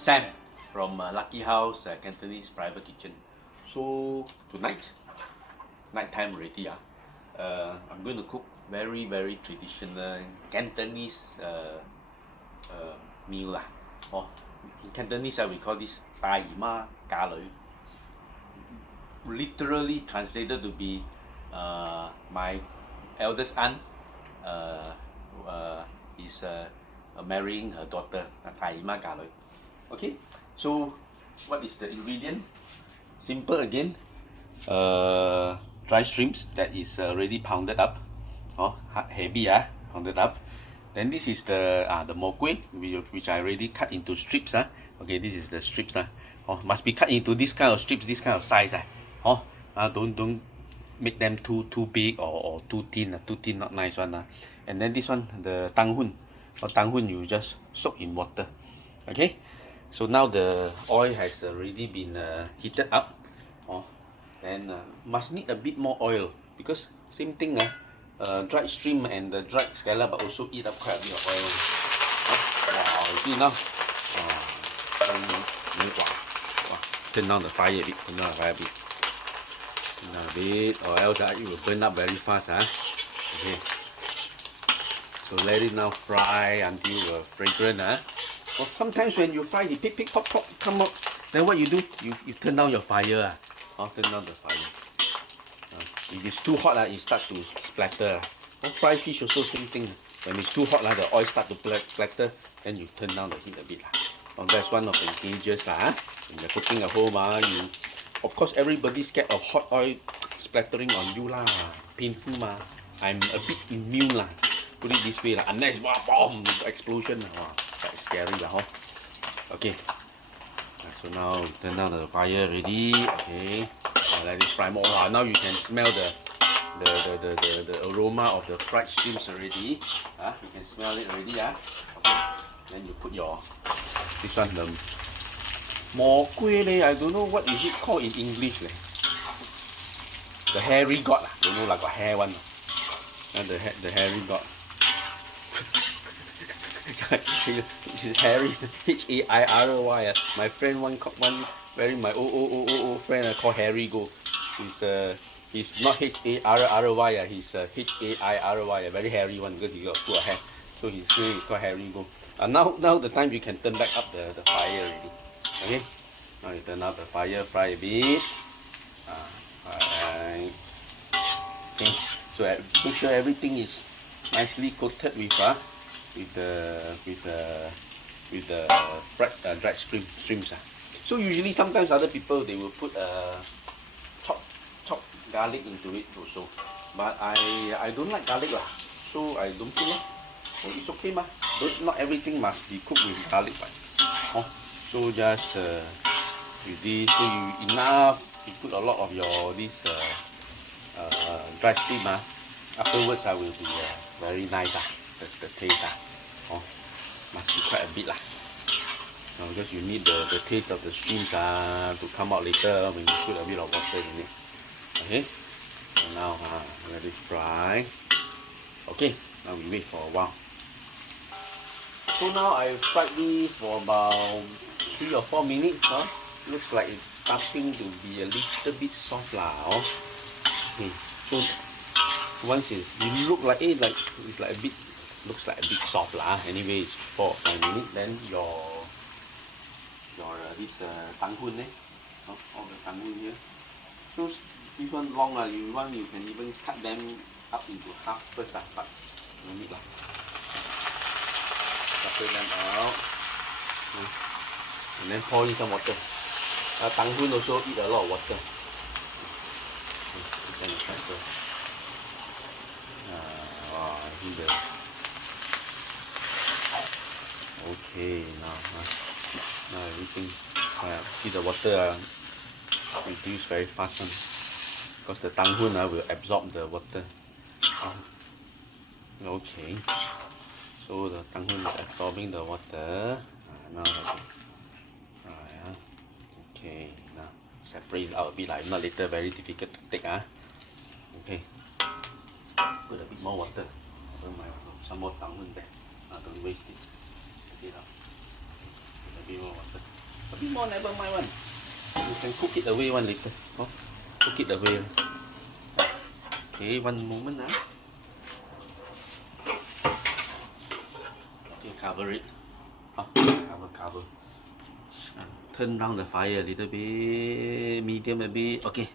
Sam from Lucky House Cantonese private kitchen. So tonight, night time already. I'm going to cook very traditional Cantonese meal lah. In Cantonese we call this tai ma ga lui. Literally translated to be my eldest aunt is marrying her daughter, tai ma ga lui. Okay, so what is the ingredient? Simple again. Dry shrimps that is already pounded up. Heavy pounded up. Then this is the mo gui, which I already cut into strips. Okay, this is the strips. Must be cut into this kind of strips, this kind of size. Don't make them too big or too thin. Too thin not nice one. And then this one, the tang hoon. For tang hoon, you just soak in water. Okay. So now the oil has already been heated up. And must need a bit more oil because same thing. Dried shrimp and the dried scallop also eat up quite a bit of oil. You see now? Turn down the fire a bit. Turn down the fire a bit. Turn down a bit, or else it will burn up very fast. Okay. So let it now fry until fragrant. Sometimes when you fry, it pick, pop, come up. Then what you do? You turn down your fire. Turn down the fire. If it's too hot, it starts to splatter. Fried fish also same thing. When it's too hot, the oil starts to splatter. Then you turn down the heat a bit. That's one of the dangers. When you're cooking at home, of course everybody's scared of hot oil splattering on you Painful I'm a bit immune Put it this way unless bomb explosion. That's scary Okay. So now turn down the fire already. Okay. Let it fry more. Now you can smell the aroma of the fried shrimps already. You can smell it already. Okay. Then you put your this one, the mo gui I don't know what is it called in English The hairy god don't know got hair one. And the hairy god. Harry, H-A-I-R-Y. My friend one my old friend called Harry Go. He's not H-A-R-R-Y. He's H-A-I-R-Y. A very hairy one because he got full of hair. So he's called Harry Go. Now the time you can turn back up the fire already. Okay. Now you turn up the fire, fry a bit. Alright. Okay. So make sure everything is nicely coated with the fried dried shrimps. So usually sometimes other people they will put chopped garlic into it also, but I don't like garlic so I don't put So it's okay not everything must be cooked with garlic So just with this, so you you put a lot of your this dried shrimp afterwards will be very nice the taste must be quite a bit because you need the taste of the shrimps to come out later when you put a bit of water in it. Okay, so now let it fry. Okay, now we wait for a while. So now I fried this for about 3 or 4 minutes. Looks like it's starting to be a little bit soft Okay, so once you look like it it's like a bit looks like a bit soft Anyway, it's 4 or 5 minutes. Then your this tang hoon all the tang hoon here. So this one long you can even cut them up into half first but no need separate them out and then pour in some water. Tang hoon also eat a lot of water. Okay, now everything. See the water reduce very fast because the tang hoon will absorb the water. Okay, so the tang hoon is absorbing the water. Now okay, now separate it out a bit if not later very difficult to take. Okay, put a bit more water. Some more tang hoon there. Don't waste it. Put a bit more water. A bit more, never mind one. You can cook it away one later. Oh, cook it away. Okay, one moment now. Okay, cover it. Cover. Turn down the fire a little bit, medium a bit. Okay.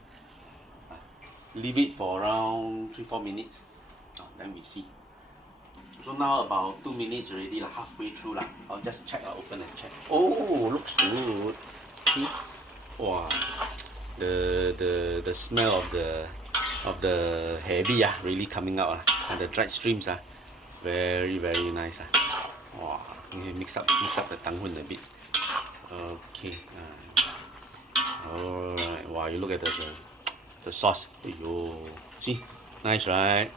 Leave it for around 3-4 minutes. Then we see. So now about 2 minutes already, like halfway through. I'll just check, I'll open and check. Oh, looks good. See? Wow. The smell of the heavy really coming out. And the dried streams very nice. Wow. Mix up the tang hoon a bit. Okay. Alright. Wow, you look at the sauce. See? Nice, right?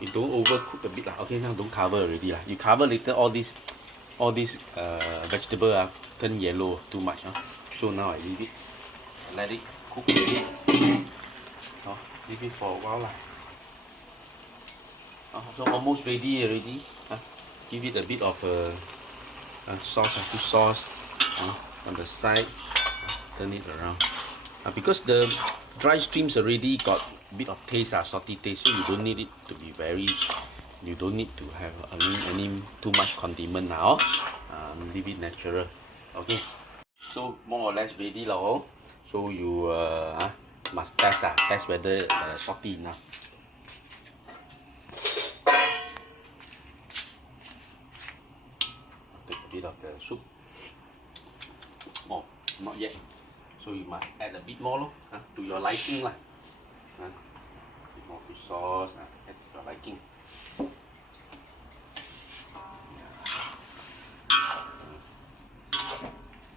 You don't overcook a bit. Okay, now don't cover already. You cover later, all these vegetable turn yellow too much. So now I leave it. Let it cook a bit. Leave it for a while. So almost ready already. Give it a bit of sauce, fish sauce on the side. Turn it around. Because the dry streams already got a bit of taste, salty taste, so you don't need it to be you don't need to have any too much condiment now. Leave it natural. Okay, so more or less ready now. So you must test whether salty enough. Take a bit of the soup. Oh, not yet. So you must add a bit more to your liking. A bit more fish sauce, add to your liking.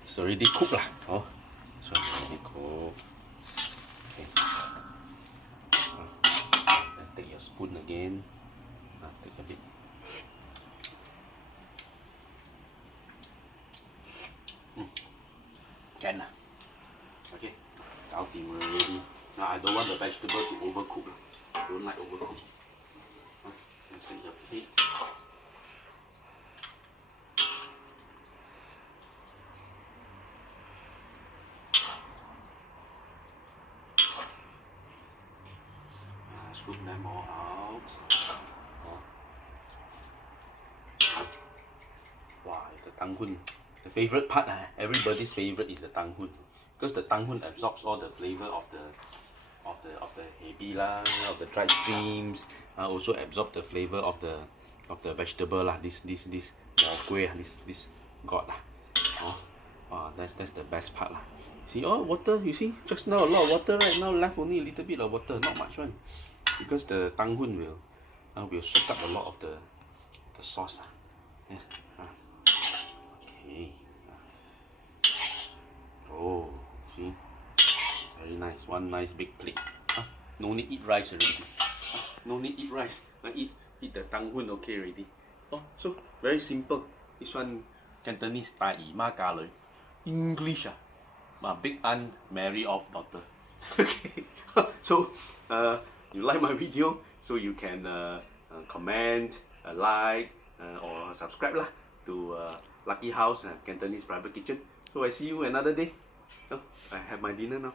It's already cooked it's already cooked. Okay. Then take your spoon again. Take a bit. Can okay, tao tim already. Now I don't want the vegetable to overcook. I don't like overcook. Take your plate. Scoop them all out. Wow, the tang hoon. The favorite part, everybody's favorite is the tang hoon, because the tang hoon absorbs all the flavor of the heavy of the dried streams. Also absorb the flavor of the vegetable this kueh, this gourd wow, that's the best part See, water. You see, just now a lot of water, right? Now left only a little bit of water, not much one, because the tang hoon will soak up a lot of the sauce. Yeah. Okay. Oh, see, very nice. One nice big plate. No need eat rice already. No need eat rice. Eat the tang hoon okay already. So very simple. This one Cantonese tai ma ka lui. English my big aunt marry off daughter. Okay. So you like my video, so you can comment, like, or subscribe to Lucky House Cantonese Private Kitchen. So I see you another day. So I have my dinner now.